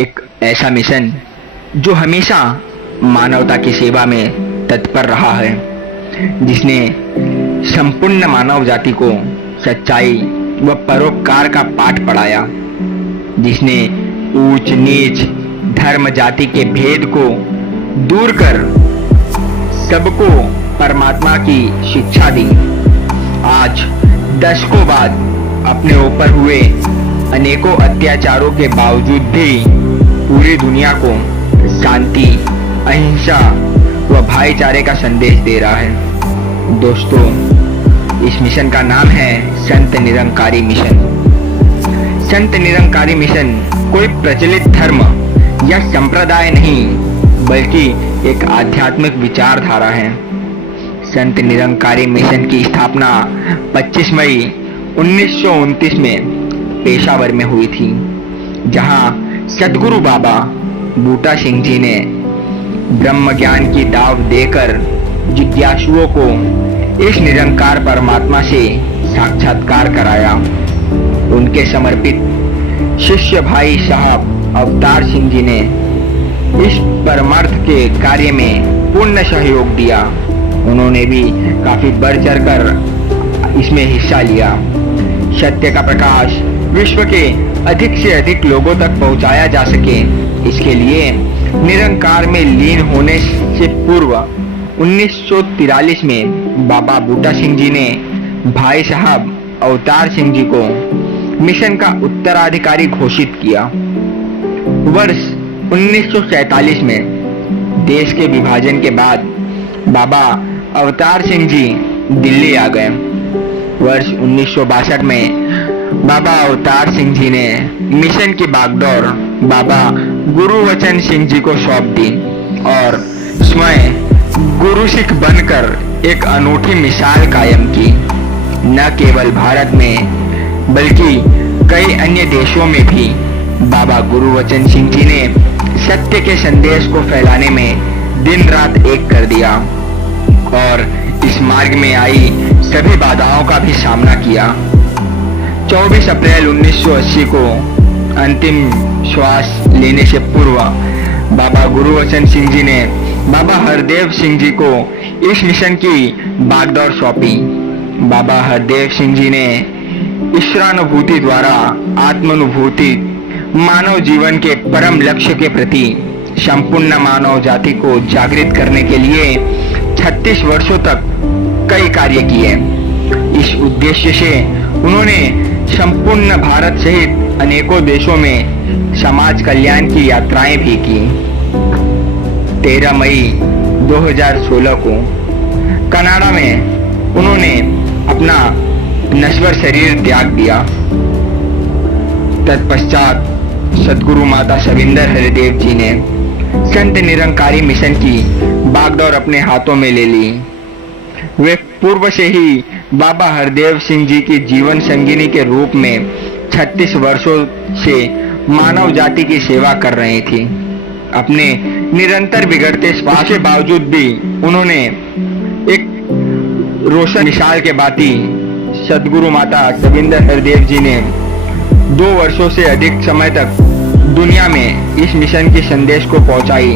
एक ऐसा मिशन जो हमेशा मानवता की सेवा में तत्पर रहा है, जिसने संपूर्ण मानव जाति को सच्चाई व परोपकार का पाठ पढ़ाया, जिसने ऊंच नीच धर्म जाति के भेद को दूर कर सबको परमात्मा की शिक्षा दी। आज दशकों बाद अपने ऊपर हुए अनेकों अत्याचारों के बावजूद भी पूरी दुनिया को शांति, अहिंसा व भाईचारे का संदेश दे रहा है। दोस्तों, इस मिशन का नाम है संत निरंकारी मिशन। संत निरंकारी मिशन कोई प्रचलित धर्म या संप्रदाय नहीं, बल्कि एक आध्यात्मिक विचारधारा है। संत निरंकारी मिशन की स्थापना 25 मई 1929 में पेशावर में हुई थी, जहां सतगुरु बाबा बूटा सिंह जी ने ब्रह्म ज्ञान की दाव देकर जिज्ञासुओं को इस निरंकार परमात्मा से साक्षात्कार कराया। उनके समर्पित शिष्य भाई साहब अवतार सिंह जी ने इस परमार्थ के कार्य में पूर्ण सहयोग दिया। उन्होंने भी काफी बढ़ चढ़कर इसमें हिस्सा लिया। सत्य का प्रकाश विश्व के अधिक से अधिक लोगों तक पहुंचाया जा सके, इसके लिए निरंकार में लीन होने से पूर्व 1943 में बाबा बूटा सिंह जी ने भाई साहब अवतार सिंह जी को मिशन का उत्तराधिकारी घोषित किया। वर्ष 1947 में देश के विभाजन के बाद बाबा अवतार सिंह जी दिल्ली आ गए। वर्ष 1962 में बाबा अवतार सिंह जी ने मिशन की बागडोर बाबा गुरुवचन सिंह जी को सौंप दी और स्वयं गुरु सिख बनकर एक अनूठी मिसाल कायम की। न केवल भारत में बल्कि कई अन्य देशों में भी बाबा गुरुवचन सिंह जी ने सत्य के संदेश को फैलाने में दिन रात एक कर दिया और इस मार्ग में आई सभी बाधाओं का भी सामना किया। 24 अप्रैल 1980 को अंतिम श्वास लेने से पूर्व बाबा गुरुवचन सिंह जी ने बाबा हरदेव सिंह जी को इस मिशन की बागडोर सौंपी। बाबा हरदेव सिंह जी ने ईश्वरानुभूति द्वारा आत्मानुभूति, मानव जीवन के परम लक्ष्य के प्रति संपूर्ण मानव जाति को जागृत करने के लिए 36 वर्षों तक कई कार्य किए। इस उद्देश्य से उन्होंने संपूर्ण भारत सहित अनेकों देशों में समाज कल्याण की यात्राएं भी की। 13 मई 2016 को कनाडा में उन्होंने अपना नश्वर शरीर त्याग दिया। तत्पश्चात सद्गुरु माता सविंदर हरिदेव जी ने संत निरंकारी मिशन की बागडोर अपने हाथों में ले ली। वे पूर्व से ही बाबा हरदेव सिंह जी की जीवन संगिनी के रूप में 36 वर्षों से मानव जाति की सेवा कर रही थी। अपने निरंतर बिगड़ते स्वास्थ्य के बावजूद भी उन्होंने एक रोशन मिसाल के बाती सद्गुरु माता सविंदर हरदेव जी ने 2 वर्षों से अधिक समय तक दुनिया में इस मिशन के संदेश को पहुंचाई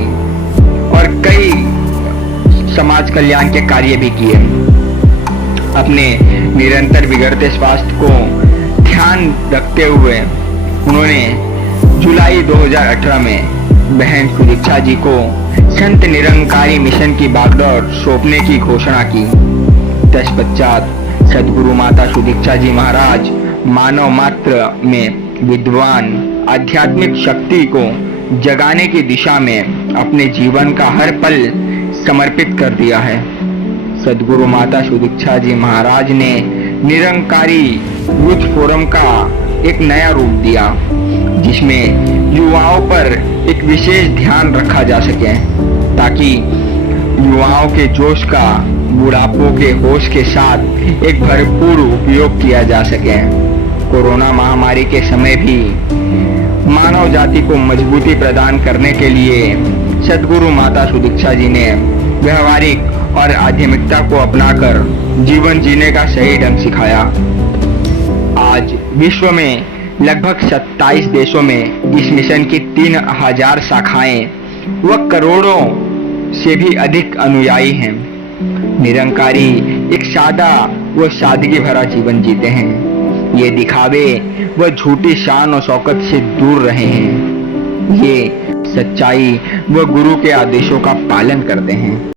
और कई समाज कल्याण के कार्य भी किए। अपने निरंतर बिगड़ते स्वास्थ्य को ध्यान रखते हुए उन्होंने जुलाई 2018 में बहन सुदीक्षा जी को संत निरंकारी मिशन की बागडोर सौंपने की घोषणा की। तत्पश्चात सद्गुरु माता सुदीक्षा जी महाराज मानव मात्र में विद्वान आध्यात्मिक शक्ति को जगाने की दिशा में अपने जीवन का हर पल समर्पित कर दिया है। सद्गुरु माता सुदीक्षा जी महाराज ने निरंकारी यूथ फोरम का एक नया रूप दिया, जिसमें युवाओं पर एक विशेष ध्यान रखा जा सके, ताकि युवाओं के जोश का बुढ़ापों के होश के साथ एक भरपूर उपयोग किया जा सके। कोरोना महामारी के समय भी मानव जाति को मजबूती प्रदान करने के लिए सद्गुरु माता सुदीक्षा जी ने व्यवहारिक और आध्यात्मिकता को अपनाकर जीवन जीने का सही ढंग सिखाया। आज विश्व में लगभग 27 देशों में इस मिशन की 3000 शाखाएं व करोड़ों से भी अधिक अनुयायी हैं। निरंकारी एक सादा व सादगी भरा जीवन जीते हैं। ये दिखावे व झूठी शान और शौकत से दूर रहे हैं। ये सच्चाई व गुरु के आदेशों का पालन करते हैं।